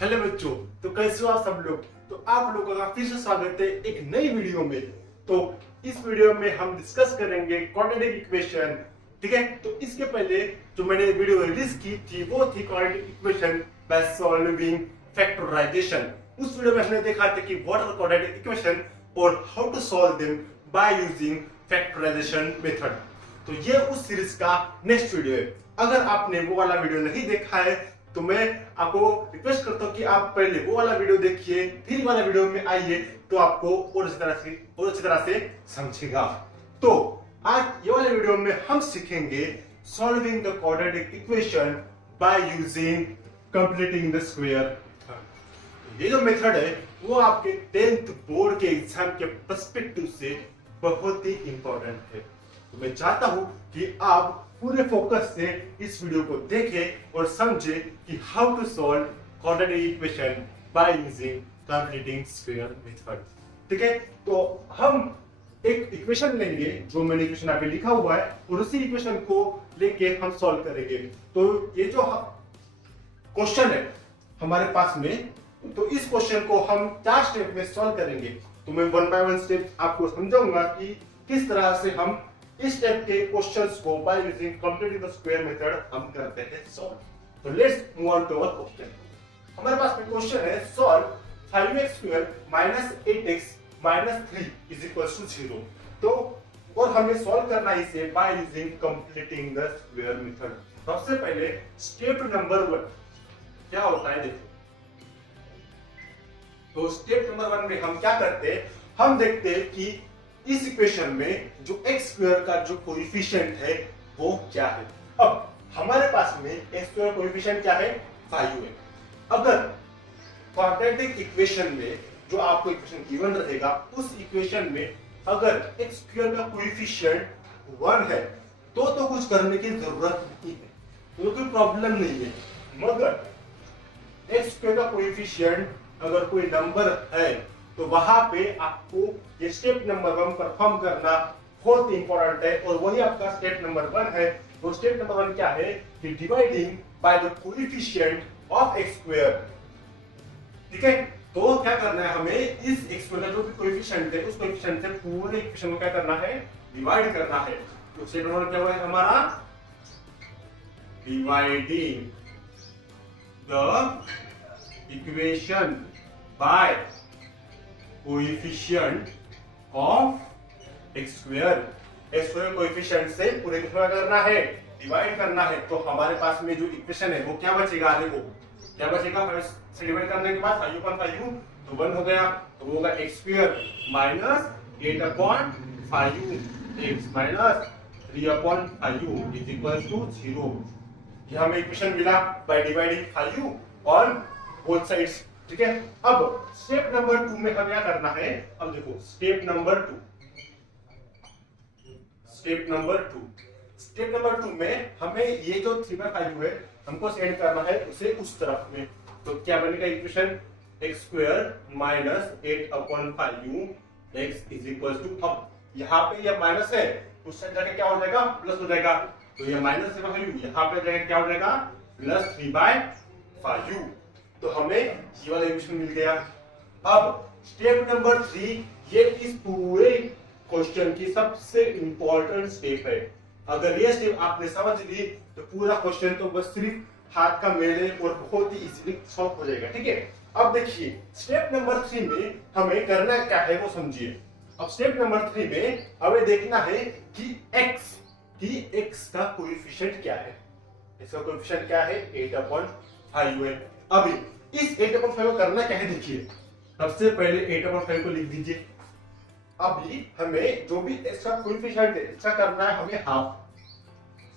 Hello बच्चों, तो कैसे हो आप सब लोग। तो आप लोगों का फिर से स्वागत है एक नई वीडियो में। तो इस वीडियो में हम डिस्कस करेंगे क्वाड्रेटिक इक्वेशन। ठीक है, तो इसके पहले जो मैंने वीडियो रिलीज की थी वो थी quadratic equation by solving factorization. उस वीडियो में हमने देखा था कि व्हाट आर क्वाड्रेटिक इक्वेशन और how to solve them by using factorization method. तो ये उस सीरीज का नेक्स्ट वीडियो है। अगर आपने वो वाला वीडियो नहीं देखा है तो मैं आपको रिक्वेस्ट करता हूँ कि आप पहले वो वाला वीडियो देखिए, फिर वाला वीडियो में आइए, तो आपको और अच्छी तरह से समझेगा। तो आज ये वाले वीडियो में हम सीखेंगे solving the quadratic equation by using completing the square. ये जो मेथड है वो आपके 10th बोर्ड के एग्जाम के पर्सपेक्टिव से बहुत ही इंपॉर्टेंट है। तो मैं चाहता हूं कि आप पूरे फोकस से इस वीडियो को देखें और समझें कि how to solve quadratic equation by using completing square method. ठीक है, तो हम एक इक्वेशन लेंगे जो मैंने इक्वेशन आगे लिखा हुआ है और उसी इक्वेशन को लेके हम सॉल्व करेंगे। तो ये जो क्वेश्चन है हमारे पास में, तो इस क्वेश्चन को हम 4 स्टेप में सॉल्व करेंगे। तो मैं 1 बाय 1 स्टेप आपको समझाऊंगा कि किस तरह से हम इस टाइप के क्वेश्चंस को by using completing the square method हम करते हैं सॉल्व। तो let's move on to our question. हमारे पास में क्वेश्चन है सॉल्व 5x² - 8x - 3 = 0। तो और हमें सॉल्व करना है इसे bye using completing the square method. सबसे पहले स्टेप नंबर 1 क्या होता है देखो। तो स्टेप नंबर 1 में हम क्या करते हैं, हम देखते हैं कि इस इक्वेशन में जो x² का जो कोएफिशिएंट है वो क्या है। अब हमारे पास में x² कोएफिशिएंट क्या है, 5 है। अगर क्वाड्रेटिक इक्वेशन में जो आपको इक्वेशन गिवन रहेगा उस इक्वेशन में अगर x² का कोएफिशिएंट 1 है तो कुछ करने की जरूरत नहीं है, तो कोई प्रॉब्लम नहीं है। मगर x² का कोएफिशिएंट अगर कोई नंबर है तो वहां पे आपको ये स्टेप नंबर 1 परफॉर्म करना बहुत इंपॉर्टेंट है और वही आपका स्टेप नंबर 1 है। तो स्टेप नंबर 1 क्या है कि dividing by the coefficient of x²। ठीक है, तो क्या करना है हमें इस x² का जो भी कोएफिशिएंट है उस कोएफिशिएंट से पूरे इक्वेशन को क्या करना है, डिवाइड करना है। तो स्टेप नंबर 1 क्या हुआ है हमारा, dividing the equation by coefficient of x² coefficient से पूरे इक्वेशन करना है, डिवाइड करना है। तो हमारे पास में जो इक्वेशन है वो क्या बचेगा, देखो क्या बचेगा, 5 से डिवाइड करने के बाद 5/5 तो 1 हो गया। तो वो होगा x² - 8/5x - 3/5 = 0। ये हमें इक्वेशन मिला by dividing 5 on both sides. ठीक है, अब स्टेप नंबर 2 में हमें क्या करना है। अब देखो स्टेप नंबर 2 में हमें ये जो 3/5 है हमको सेट करना है उसे उस तरफ में। तो क्या बनेगा इक्वेशन, x² - 8/5x अब यहाँ पे ये माइनस है उस साइड जाके क्या हो जाएगा, प्लस हो जाएगा। तो ये माइनस से यहाँ पे जाएगा क्या हो जाएगा, +3/5। तो हमें ये वाला इक्वेशन मिल गया। अब स्टेप नंबर 3 ये इस पूरे क्वेश्चन की सबसे इंपॉर्टेंट स्टेप है। अगर ये स्टेप आपने समझ ली तो पूरा क्वेश्चन तो बस सिर्फ हाथ का मेल है और बहुत ही इजीली सॉल्व हो जाएगा। ठीक है, अब देखिए स्टेप नंबर 3 में हमें करना क्या है वो समझिए। अब स्टेप नंबर 3 में हमें देखना है कि x का कोएफिशिएंट क्या है। इसका कोएफिशिएंट क्या है, 8/5 है। अभी इस 8/5 को करना क्या है देखिए। सबसे पहले 8/5 को लिख दीजिए। अभी हमें जो भी एक्स्ट्रा कोएफिशिएंट है इसका करना है हमें हाफ।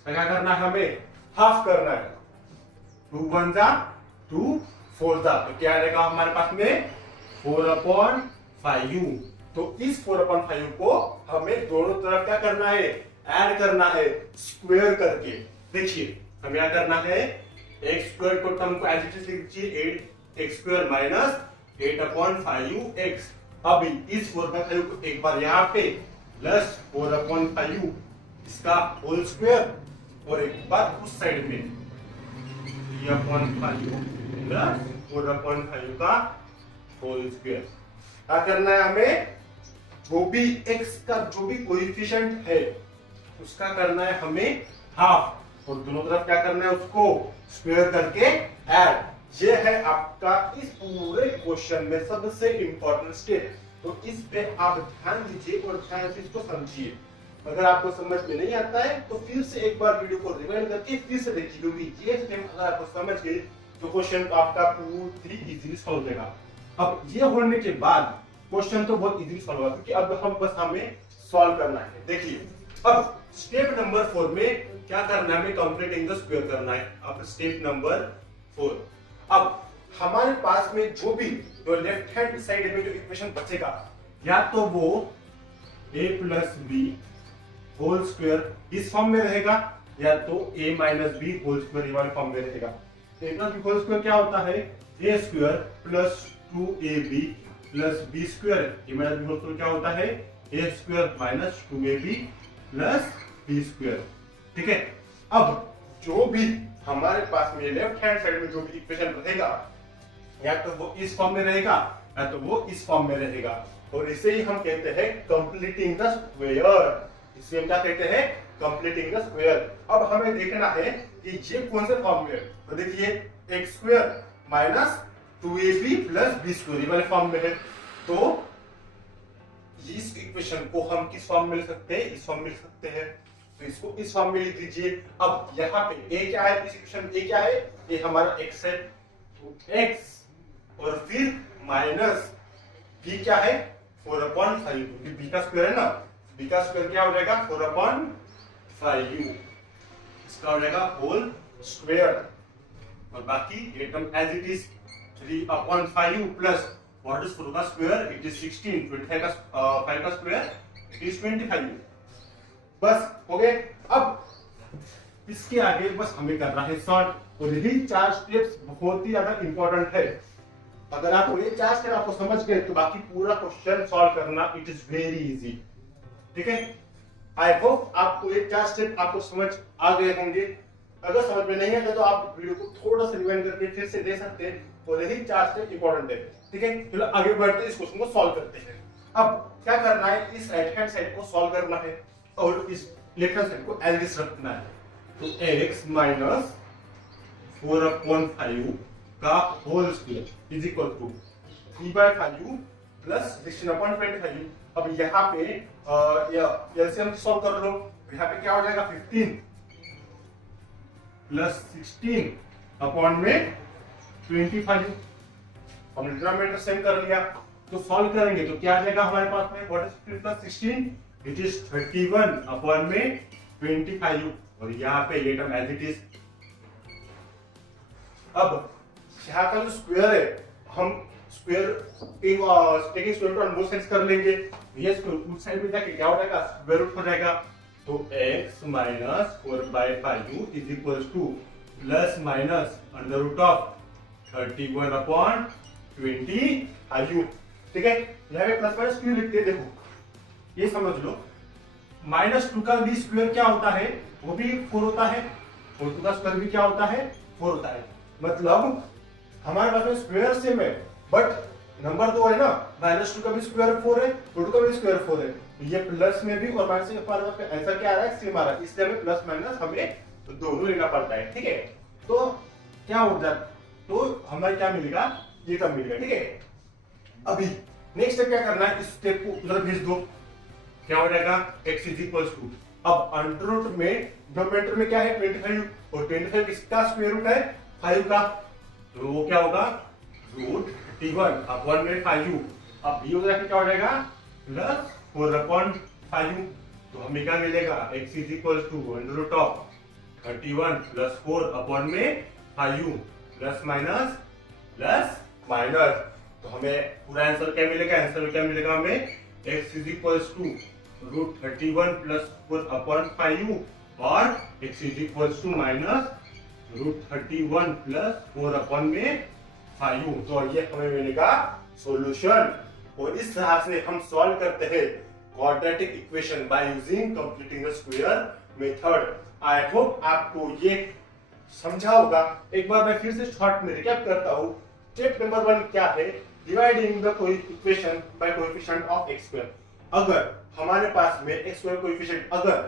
क्या करना है, हमें हाफ करना है। 2 1 जा 2 4 जा तो क्या रहेगा हमारे पास में 4/5। तो इस 4/5 को हमें दोनों तरफ क्या करना है, ऐड करना है स्क्वायर करके। देखिए हमें क्या करना है, x² को टर्म को एज इट इज लिख दीजिए, 8x² - 8/5x। अभी इस 4/5 को एक बार यहाँ पे प्लस 4/5 इसका होल स्क्वायर और एक बार उस साइड में 3/5 प्लस 4/5 का होल स्क्वायर। क्या करना है हमें, जो भी x का जो भी कोएफिशिएंट है उसका करना है हमें हाफ, और दोनों तरफ क्या करना है, उसको स्क्वायर करके ऐड। ये है आपका इस पूरे क्वेश्चन में सबसे इंपॉर्टेंट स्टेप। तो इस पे आप ध्यान दीजिए और ध्यान से इसको समझिए। अगर आपको समझ में नहीं आता है तो फिर से एक बार वीडियो को रिवाइंड करके फिर से देखिए, क्योंकि ये स्टेप अगर आपको समझ गए तो क्वेश्चन आपका पूरी इजीली सॉल्व हो जाएगा। अब ये होने के बाद क्वेश्चन तो बहुत इजीली सॉल्व होगा, क्योंकि अब हम बस हमें सॉल्व करना है। देखिए अब स्टेप नंबर 4 में क्या करना है, हमें कंप्लीटिंग द स्क्वायर करना है। अब स्टेप नंबर 4, अब हमारे पास में जो भी जो लेफ्ट हैंड साइड में जो इक्वेशन बचेगा, या तो वो a plus b whole square इस फॉर्म में रहेगा, या तो a minus b whole square वाले फॉर्म में रहेगा। a plus b whole square क्या होता है, a square plus 2ab plus b square. a minus b whole square क्या होता है, a square minus 2ab plus b square. ठीक है, अब जो भी हमारे पास में लेफ्ट हैंड साइड में जो भी इक्वेशन रहेगा, या तो वो इस फॉर्म में रहेगा या तो वो इस फॉर्म में रहेगा, और इसे ही हम कहते हैं कंप्लीटिंग द स्क्वायर। इसे हम क्या कहते हैं, कंप्लीटिंग द स्क्वायर। अब हमें देखना है कि ये कौन से फॉर्म में है। तो देखिए x square minus 2ab plus b square वाले फॉर्म में है। तो इस इक्वेशन को हम किस फॉर्म में लिख सकते हैं, इस फॉर्म में लिख सकते हैं। तो इसको इस फॉर्म में लिख दीजिए। अब यहाँ पे a क्या है, इस इक्वेशन में a क्या है, ये हमारा x है, तो x और फिर माइनस b क्या है 4/5, क्योंकि b का स्क्वायर है ना, b का स्क्वायर क्या हो जाएगा 4/5, इसका हो जाएगा होल स्क्वायर, और बाकी ये term as it is 3/5 plus what is 4 का स्क्वायर, इट इज 16, 25 का 5 का स्क्वायर इट इज 25। बस हो गए। अब इसके आगे बस हमें करना है सॉल्व, और यही 4 स्टेप्स बहुत ही ज्यादा इंपॉर्टेंट है। अगर आप ये 4 स्टेप आपको समझ गए तो बाकी पूरा क्वेश्चन सॉल्व करना इट इज वेरी इजी। ठीक है, आई होप आपको ये 4 स्टेप आपको समझ आ गए होंगे। अगर समझ में नहीं आया तो आप वीडियो को थोड़ा सा रिवाइंड करके फिर से देख सकते हैं, और यही 4 स्टेप इंपॉर्टेंट है। ठीक है, चलो आगे बढ़ते हैं, इस क्वेश्चन को सॉल्व करते हैं। अब क्या करना है, इस राइट हैंड साइड को सॉल्व करना है और इस लेफ्ट हैंड साइड को एज इट रखना है। तो x माइनस 4/5 का whole square is equal to 3/5 plus 16/25। अब यहाँ पे एलसीएम सॉल्व कर लो, यहाँ पे क्या हो जाएगा 15 प्लस 16 अपॉन में 25। हमने डिनोमिनेटर सेम कर लिया, तो सॉल्व करेंगे तो क्या आ जाएगा हमारे पास में, what is 15 plus 16, it is 31 upon में 25, और यहाँ पे ये टर्म एज इट इज। अब यहाँ का जो स्क्वायर है, हम square taking square root on both sides कर लेंगे। ये स्क्वायर रूट साइड में जाके क्या हो जाएगा, स्क्वायर रूट हो जाएगा। तो x minus 4/5 is equal to plus minus under root of 31 upon 25। ठीक है, यहाँ पे प्लस माइनस क्यों लिखते हैं, देखो ये समझ लो, -2 का भी स्क्वायर क्या होता है, वो भी 4 होता है, और 2 का स्क्वायर भी क्या होता है 4 होता है। मतलब हमारे पास में स्क्वायर सेम है, बट नंबर 2 है ना, -2 का भी स्क्वायर 4 है, 2 का भी स्क्वायर 4 है। तो ये प्लस में भी और माइनस में हमारे पास आंसर क्या आ रहा है, सेम आ रहा है, इसलिए हमें प्लस माइनस हमें दोनों लेना पड़ता है। ठीक है, तो क्या हो जाता, तो हमें क्या मिलेगा, ये टर्म मिलेगा। ठीक है, अभी नेक्स्ट स्टेप क्या करना है, इस स्टेप को उधर भेज दो, क्या हो जाएगा x इज इक्वल टू, अब अंडर रूट में डिनोमिनेटर में क्या है 25, और 25 किसका स्क्वायर रूट है 5 का, तो वो क्या होगा √31 अपॉन में 5। अब ये उधर क्या हो जाएगा प्लस 4/5। तो हमें क्या मिलेगा, x is equal to under root of 31 plus 4 upon में 5 प्लस माइनस प्लस माइनस। तो हमें पूरा आंसर क्या मिलेगा, आंसर में क्या मिलेगा हमें, x is equal to √31 plus 4 upon 5 और x is equal to minus √31 plus 4 upon में 5। तो ये हमें मिलेगा सॉल्यूशन। और इस तरह से हम सॉल्व करते हैं quadratic equation by using completing the square method. I hope आपको ये समझा होगा। एक बार मैं फिर से शॉर्ट में रिकैप करता हूँ। स्टेप नंबर 1 क्या है? Dividing the equation by coefficient of x square. अगर हमारे पास में x स्क्वायर कोएफिशिएंट अगर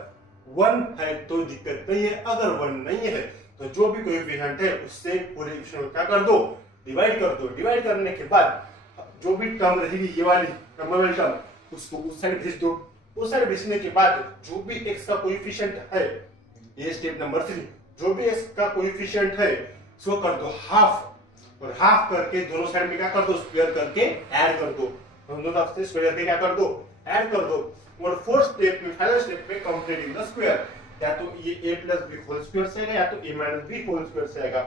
1 है तो दिक्कत नहीं है, अगर 1 नहीं है तो जो भी कोएफिशिएंट है उससे पूरे इक्वेशन को क्या कर दो? डिवाइड कर दो। डिवाइड करने के बाद जो भी टर्म रहेगी ये वाली नंबर टर्म उसको उस साइड भेज दो। उस साइड भेजने के बाद जो भी x का कोएफिशिएंट है, ये स्टेप नंबर 3, जो भी x का कोएफिशिएंट है उसको कर दो हाफ, और हाफ करके दोनों साइड में क्या कर दो? स्क्वायर करके ऐड कर दो। दोनों तरफ से स्क्वायर करके क्या कर दो? ऐड कर दो। और फोर्थ स्टेप में, फाइनल स्टेप में कंप्लीटिंग द स्क्वायर, या तो ये a plus b whole square से आएगा या तो a minus b whole square से आएगा।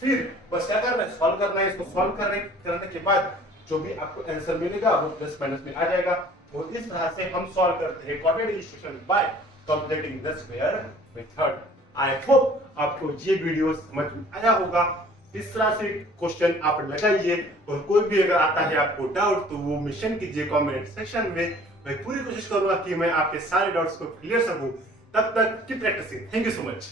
फिर बस क्या करना है? सॉल्व करना है। इसको सॉल्व करने के बाद जो भी आपको आंसर मिलेगा वो प्लस माइनस में आ जाएगा। और इस तरह से हम सॉल्व करते हैं quadratic equation bye completing the square method. I hope आपको ये वीडियो समझ में आया होगा। इस तरह से क्वेश्चन आप लगाइए, और कोई भी अगर आता है आपको डाउट तो वो मेंशन कीजिए कमेंट सेक्शन में। मैं पूरी कोशिश करूंगा कि मैं आपके सारे डाउट्स को क्लियर सकूं। तब तक की practising. Thank you so much.